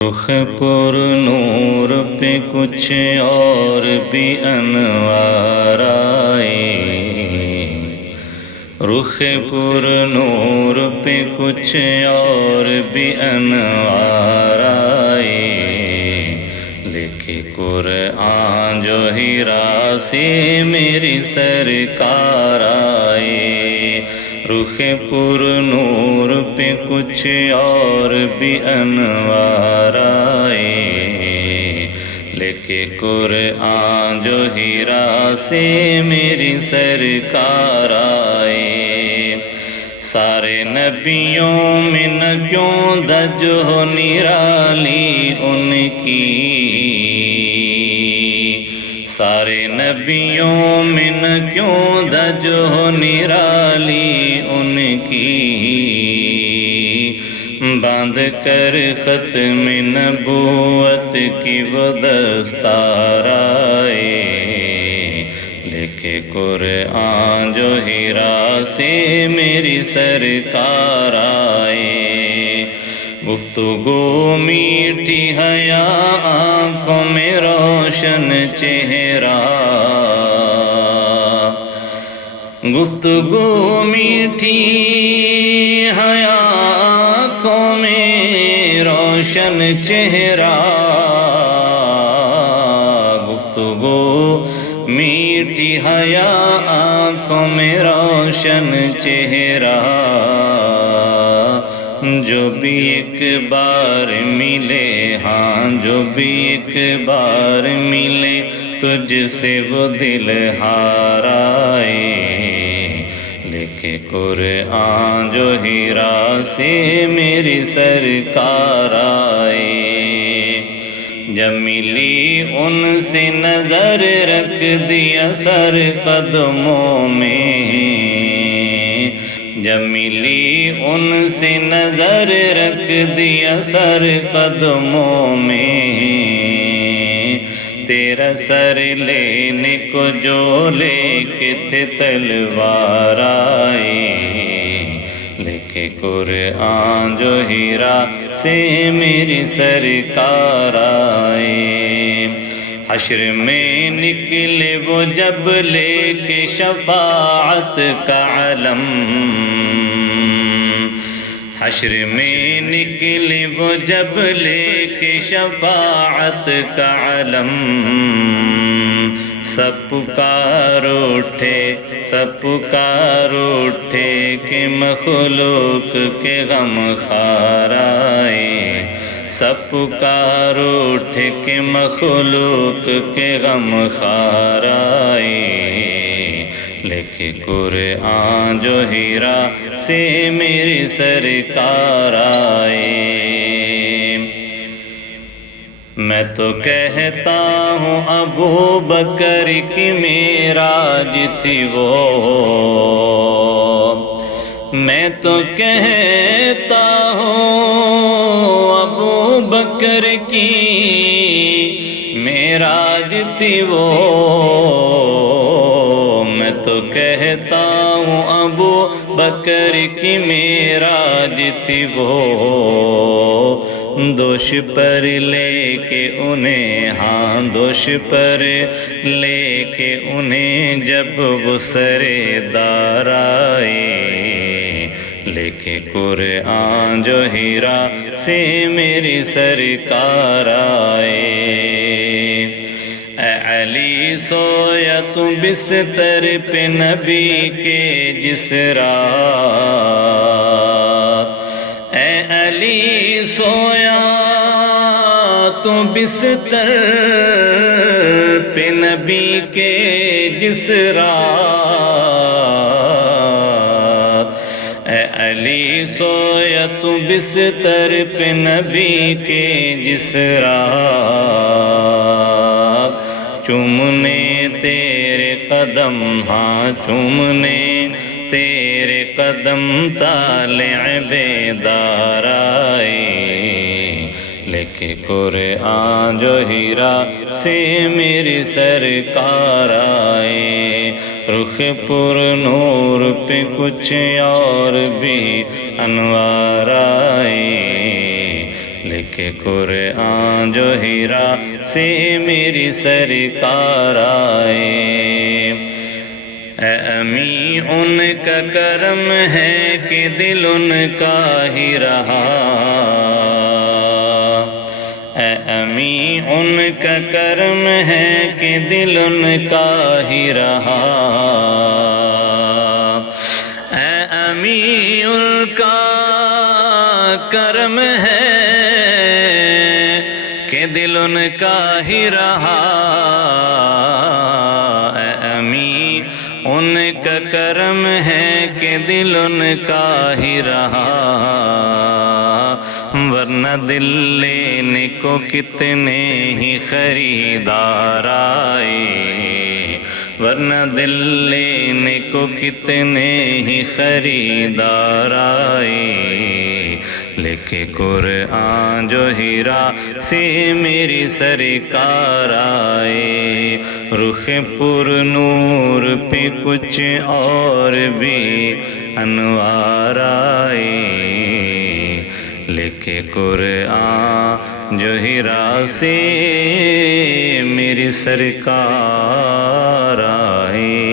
رخ پر نور پہ کچھ اور بھی انوار آئے، رخ پر نور پہ کچھ اور بھی انوار آئے، لکھے قرآن جو ہیرا سے میری سرکار آئے، رخ پر نور پہ کچھ اور بھی انوار آئے، لکھے قرآن جو ہیرا سے میری سرکار آئے، سارے نبیوں میں نہ کیوں دج ہو نرالی ان کی، سارے نبیوں میں نہ کیوں دج ہو نرالی ان کی، باندھ کر ختم نبوت کی وہ دستار آئے، لکھے قرآن جو ہیرا سے میری سرکار آئے، گفتگو میٹھی حیا آنکھوں میں روشن چہرہ، گفتگو میٹھی حیا آنکھوں میں روشن چہرہ، گفتگو میٹھی حیا آنکھوں میں روشن چہرہ، جو بھی ایک بار ملے، ہاں جو بھی ایک بار ملے تجھ سے وہ دل ہار آئے، لکھے قرآن جو ہیرا سے میری سرکار آئے، جب ملی ان سے نظر رکھ دیا سر قدموں میں، جب ملی ان سے نظر رکھ دیا سر قدموں میں، تیرا سر لینے کو جو لے کے تھے تلوار آئے، لکھے قرآن جو ہیرا سے میری سرکار آئے، حشر میں نکلے وہ جب لے کے شفاعت کا علم، حشر میں نکلے وہ جب لے کے شفاعت کا علم، سب پکار اٹھے، سب پکار اٹھے کہ مخلوق کے غم خار آئے، سب پکار اٹھے کہ مخلوق کے غم خار آئے، لکھے قرآن جو ہیرا سے میری سرکار آئے، میں تو کہتا ہوں ابو بکر کی معراج تھی وہ، میں تو کہتا ہوں ابو بکر کی معراج تھی وہ، میں تو کہتا ہوں ابو بکر کی معراج تھی وہ، دوش پر لے کے انہیں، ہاں دوش پر لے کے انہیں جب وہ سردار آئے، لکھے قرآن جو ہیرا سے میری سرکار آئے، اے علی سویا تو بستر پہ نبی کے جس رات، اے علی سویا تو بستر پہ نبی کے جس رات، اے علی سویا تو بستر پہ نبی کے جس رات، چومنے تیرے قدم، ہاں چومنے تیرے قدم طالع بیدار آئے، لکھے قرآن جو ہیرا سے میری سرکار آئے، رخ پر نور پہ کچھ اور بھی انوار آئے، لکھے کے قرآن جو ہیرا سے میری سرکار آئے۔ اے امی ان کا کرم ہے کہ دل ان کا ہی رہا، اے امی ان کا کرم ہے کہ دل ان کا ہی رہا، اے امی ان کا کرم ہے کہ دل ان کا ہی رہا، اے امی ان کا کرم ہے کہ دل ان کا ہی رہا، ورنہ دل لینے کو کتنے ہی خریدار آئے، ورنہ دل لینے کو کتنے ہی خریدار آئے، لے کے قرآن جو ہیرا سے میری سرکار آئے، رخ پر نور پہ کچھ اور بھی انوار آئے، لے کے قرآن جو ہیرا سے میری سرکار آئے۔